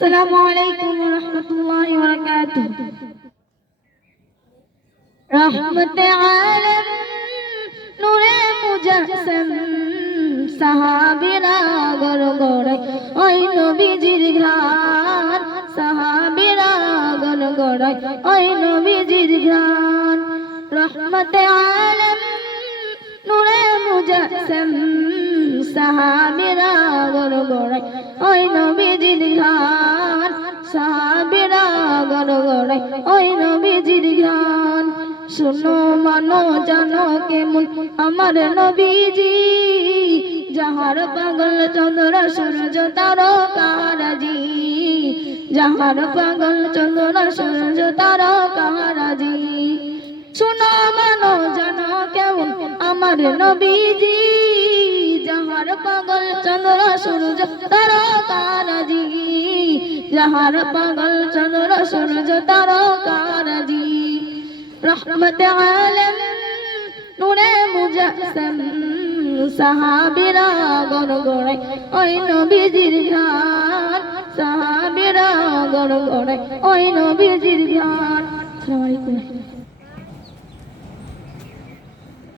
আলাইকুম ওয়া রাহমাতুল্লাহি ওয়া বারাকাতুহু। রহমতে আলম নূরে মুজাসসাম সাহাবীরা গর গড়ে ওই নবীজির ঘ্রাণ। সাহাবীরা গর গড়ে ওই নবীজির ঘ্রাণ। রহমতে আলম নূরে মুজাসসাম সাহাবীরা গর গড়ে ওই নবীজির ঘ্রাণ। সাহাবীরা গড়ে ওই নবীজির ঘ্রাণ। শুনো মানো, জানো কেমন আমার নবীজি, যাহার পাগল চন্দ্র, সূর্য, তারকারাজি। যাহার পাগল চন্দ্র, সূর্য, তারকারাজি। শুনো মানো, জানো কেমন আমার নবীজি, যাহার পাগল চন্দ্র, সূর্য, তারকারাজি। যাহার পাগল চন্দ্র সূর্য তারকারাজি। রহমত আলম, নুরে মুজাসম সাহাবিরা গণ গড়ে। ওই নবীজির গান সাহাবীরা গণ গড়ে। ওই নবীজির